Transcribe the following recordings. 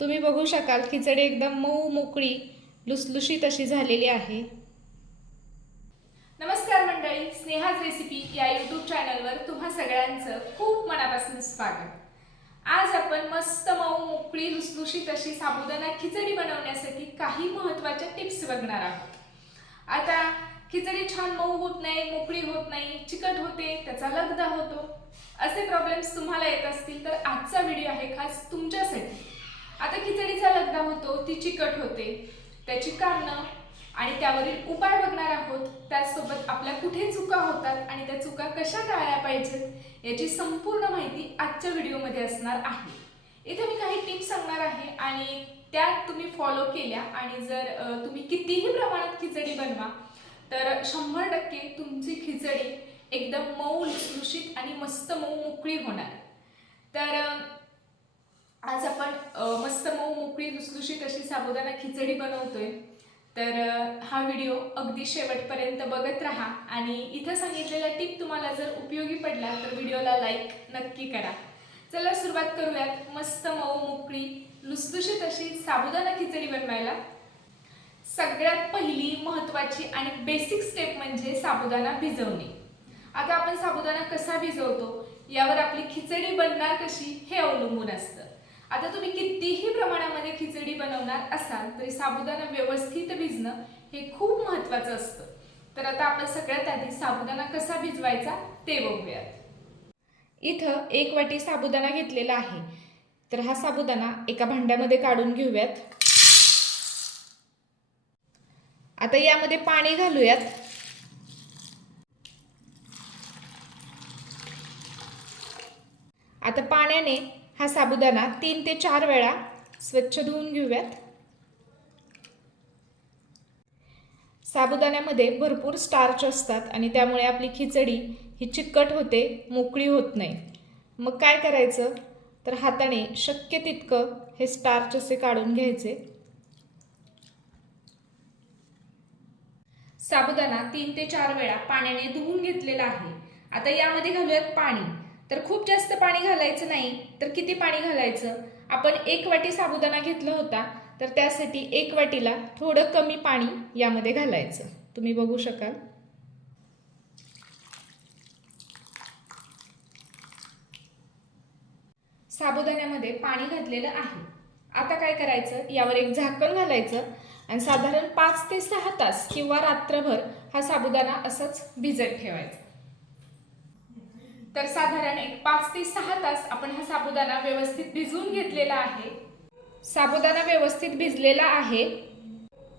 तुम्ही बघू शकाल खिचडी एकदम मऊ मोकळी लुसलुशीत अशी झालेली आहे. नमस्कार मंडळी स्नेहाज रेसिपी या यूट्यूब चॅनलवर तुम्हा सगळ्यांचं खूप मनापासून स्वागत. आज आपण मस्त मऊ मोकळी लुसलुशीत अशी साबुदाणा खिचडी बनवण्यासाठी काही महत्त्वाच्या टिप्स बघणार आहोत. आता खिचडी छान मऊ होत नाही मोकळी होत नाही चिकट होते त्याचा लगदा होतो. असे प्रॉब्लेम्स तुम्हाला येत असतील तर आजचा व्हिडिओ आहे खास तुमच्यासाठी. आता खिचडीचा लगदा होतो ती चिकट होते. त्याची कारणं आणि त्यावरील उपाय बघणार आहोत. त्याचसोबत आपल्या कुठे चुका होतात आणि त्या चुका कशा टाळल्या पाहिजेत याची संपूर्ण माहिती आजच्या व्हिडिओमध्ये असणार आहे. इथे मी काही टिप्स सांगणार आहे आणि त्या तुम्ही फॉलो केल्या आणि जर तुम्ही कितीही प्रमाणात खिचडी बनवा तर शंभर टक्के तुमची खिचडी एकदम मऊ लुसलुशीत आणि मस्त मऊ मोकळी होणार. तर आज आपण मऊ मोकळी लुसलुशीत अशी साबुदाणा खिचडी बनवतोय तर हा व्हिडिओ अगदी शेवटपर्यंत बघत राहा आणि इथं सांगितलेल्या टिप तुम्हाला जर उपयोगी पडला तर व्हिडिओला लाईक नक्की करा. चला सुरुवात करूयात मस्त मऊ मोकळी लुसलुशीत अशी साबुदाणा खिचडी बनवायला. सगळ्यात पहिली महत्त्वाची आणि बेसिक स्टेप म्हणजे साबुदाणा भिजवणे. आता आपण साबुदाणा कसा भिजवतो यावर आपली खिचडी बनणार कशी हे अवलंबून असतं. आता तुम्ही कितीही प्रमाणामध्ये खिचडी बनवणार असाल तरी साबुदाणा व्यवस्थित भिजणं हे खूप महत्त्वाचं असतं. तर आता आपण सगळ्यात आधी साबुदाणा कसा भिजवायचा ते बघूयात. इथं एक वाटी साबुदाणा घेतलेला आहे. तर हा साबुदाणा एका भांड्यामध्ये काढून घेऊयात. आता यामध्ये पाणी घालूयात. आता पाण्याने हा साबुदाणा तीन ते चार वेळा स्वच्छ धुवून घेऊयात. साबुदाण्यामध्ये भरपूर स्टार्च असतात आणि त्यामुळे आपली खिचडी ही चिकट होते मोकळी होत नाही. मग काय करायचं? तर हाताने शक्य तितकं हे स्टार्च असे काढून घ्यायचे. साबुदाणा तीन ते चार वेळा पाण्याने धुवून घेतलेला आहे. आता यामध्ये घालूयात पाणी. तर खूप जास्त पाणी घालायचं नाही तर किती पाणी घालायचं? आपण एक वाटी साबुदाणा घेतला होता तर त्यासाठी एक वाटीला थोडं कमी पाणी यामध्ये घालायचं. तुम्ही बघू शकाल. साबुदाण्यामध्ये पाणी घातलेलं आहे. आता काय करायचं? यावर एक झाकण घालायचं आणि साधारण पाच ते सहा तास किंवा रात्रभर हा साबुदाणा असंच भिजत ठेवायचा. तर साधारण एक पाच ते सहा तास आपण हा साबुदाणा व्यवस्थित भिजवून घेतलेला आहे. साबुदाणा व्यवस्थित भिजलेला आहे.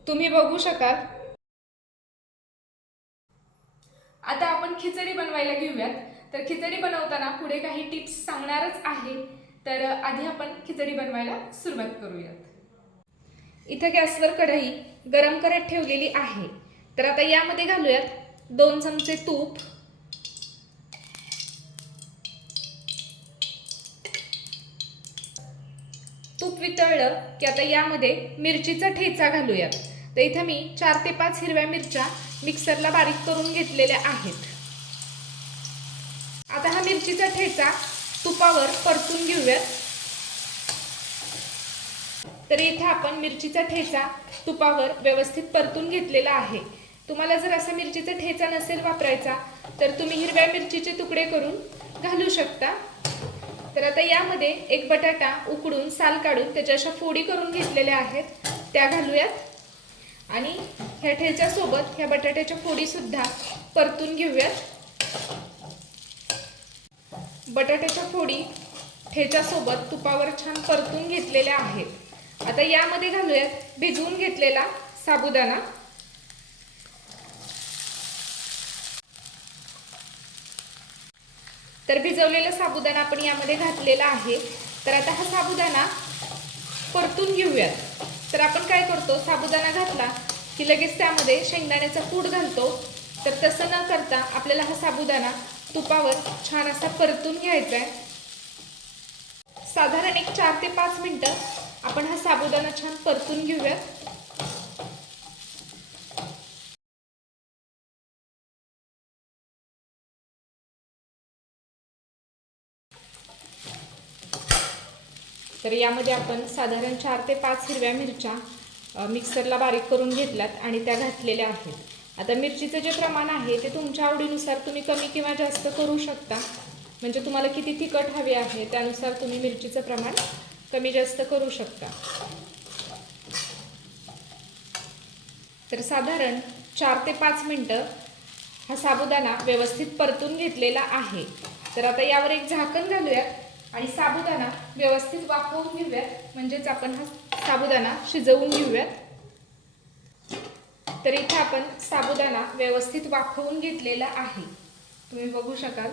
तुम्ही बघू शकाल. आता आपण खिचडी बनवायला घेऊयात. तर खिचडी बनवताना पुढे काही टिप्स सांगणारच आहे. तर आधी आपण खिचडी बनवायला सुरुवात करूयात. इथं गॅसवर कढई गरम करत ठेवलेली आहे. तर आता यामध्ये घालूयात दोन चमचे तूप तूप वितळलं की आता यामध्ये मिरचीचा ठेचा घालूयात. तर इथं मी चार ते पाच हिरव्या मिरच्या मिक्सरला बारीक करून घेतलेल्या आहेत. आता हा मिरचीचा ठेचा तुपावर परतून घेऊयात. तर इथे आपण मिरचीचा ठेचा तुपावर व्यवस्थित परतून घेतलेला आहे. तुम्हाला जर असा मिरचीचा ठेचा नसेल वापरायचा तर तुम्ही हिरव्या मिरचीचे तुकडे करून घालू शकता. तर आता यामध्ये एक बटाटा उकडून साल काढून त्याच्या अशा फोडी करून घेतलेल्या आहेत. त्या घालूयात. आणि ह्या ठेच्यासोबत ह्या बटाट्याच्या फोडी सुद्धा परतून घेऊयात. बटाट्याच्या फोडी ठेच्यासोबत तुपावर छान परतून घेतलेल्या आहेत. आता यामध्ये घालूयात भिजवून घेतलेला साबुदाणा. तर भिजवलेला साबुदाणा आपण यामध्ये घातलेला आहे. तर आता हा साबुदाणा परतून घेऊयात. तर आपण काय करतो साबुदाणा घातला की लगेच त्यामध्ये शेंगदाण्याचा पूड घालतो. तर तसं न करता आपल्याला हा साबुदाणा तुपावर छान असा परतून घ्यायचा आहे साधारण एक चार ते पाच मिनटं आपण हा साबुदाणा छान परतून घेऊयात. तर यामध्ये आपण साधारण चार ते पाच हिरव्या मिरच्या मिक्सरला बारीक करून घेतल्यात आणि त्या घातलेल्या आहेत. आता मिरचीचं जे प्रमाण आहे ते तुमच्या आवडीनुसार तुम्ही कमी किंवा जास्त करू शकता. म्हणजे तुम्हाला किती तिखट हवे आहे त्यानुसार तुम्ही मिरचीचं प्रमाण कमी जास्त करू शकता. तर साधारण चार ते पाच मिनटं हा साबुदाणा व्यवस्थित परतून घेतलेला आहे. तर आता यावर एक झाकण घालूयात. आणि साबुदाणा व्यवस्थित वाफवून घेऊयात. म्हणजेच आपण हा साबुदाणा शिजवून घेऊयात. तर इथे आपण साबुदाणा व्यवस्थित वाफवून घेतलेला आहे. तुम्ही बघू शकाल.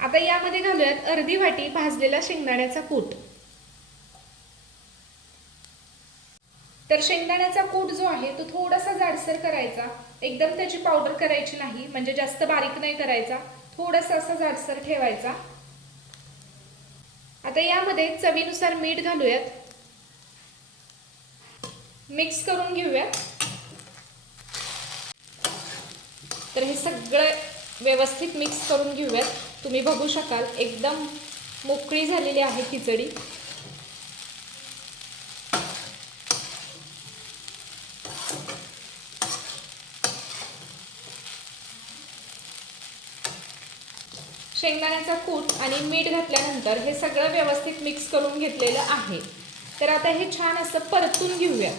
आता यामध्ये घालूयात अर्धी वाटी भाजलेला शेंगदाण्याचा कूट. तर शेंगदाण्याचा कूट जो आहे तो थोडासा जाडसर करायचा. एकदम त्याची पावडर करायची नाही म्हणजे जास्त बारीक नाही करायचा. थोडंसं असा जाडसर ठेवायचा. आता यामध्ये चवीनुसार मीठ घालूयात. मिक्स करून घेऊयात. तर हे सगळं व्यवस्थित मिक्स करून घेऊयात. तुम्ही बघू शकाल एकदम मोकळी झालेली आहे खिचडी. शेंगदाण्याचा कूट आणि मीठ घातल्यानंतर हे सगळं व्यवस्थित मिक्स करून घेतलेलं आहे. तर आता हे छान असं परतून घेऊया.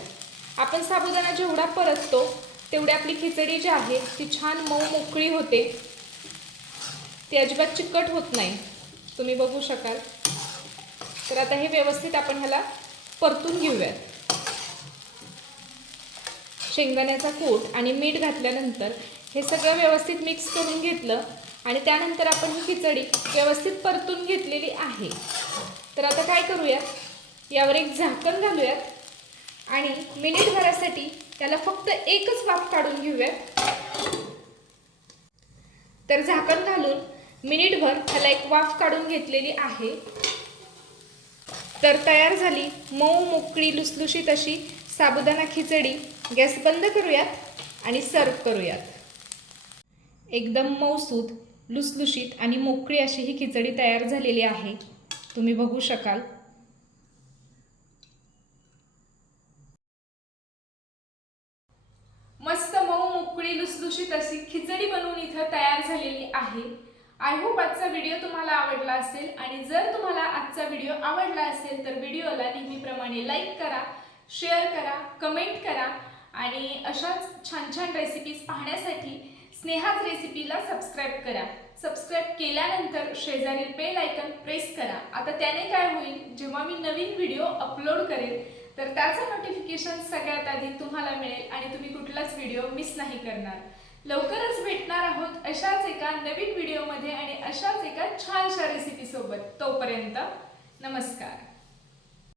आपण साबुदाणा जेवढा परततो तेवढी आपली खिचडी जी आहे ती छान मऊ मोकळी होते. ती अजिबात चिकट होत नाही. तुम्ही बघू शकाल. तर आता हे व्यवस्थित आपण ह्याला परतून घेऊयात. शेंगदाण्याचा कूट आणि मीठ घातल्यानंतर हे सगळं व्यवस्थित मिक्स करून घेतलं. आणि त्यानंतर आपण ही खिचडी व्यवस्थित परतून घेतलेली आहे. तर आता काय करूयात यावर एक झाकण घालूयात. आणि मिनिटभरासाठी त्याला फक्त एकच वाफ काढून घेऊयात तर झाकण घालून मिनिटभर त्याला एक वाफ काढून घेतलेली आहे. तर तयार झाली मऊ मोकळी लुसलुशीत अशी साबुदाणा खिचडी. गॅस बंद करूयात आणि सर्व करूयात. एकदम मऊसूद लुसलुशीत आणि मोकळी अशी ही खिचडी तयार झालेली आहे. तुम्ही बघू शकाल. मस्त मऊ मोकळी लुसलुशीत अशी खिचडी बनवून इथं तयार झालेली आहे. आय होप आजचा व्हिडिओ तुम्हाला आवडला असेल आणि जर तुम्हाला आजचा व्हिडिओ आवडला असेल तर व्हिडिओला नेहमीप्रमाणे लाईक करा शेअर करा कमेंट करा आणि अशाच छान छान रेसिपीज पाहण्यासाठी स्नेहाच रेसिपीला सबस्क्राईब करा. सबस्क्राईब केल्यानंतर शेजारील बेल आयकन प्रेस करा. आता त्याने काय होईल? जेव्हा मी नवीन व्हिडिओ अपलोड करेल तर त्याचं नोटिफिकेशन सगळ्यात आधी तुम्हाला मिळेल आणि तुम्ही कुठलाच व्हिडिओ मिस नाही करणार. लवकरच भेटणार आहोत अशाच एका नवीन व्हिडिओमध्ये आणि अशाच एका छानशा रेसिपीसोबत तोपर्यंत नमस्कार.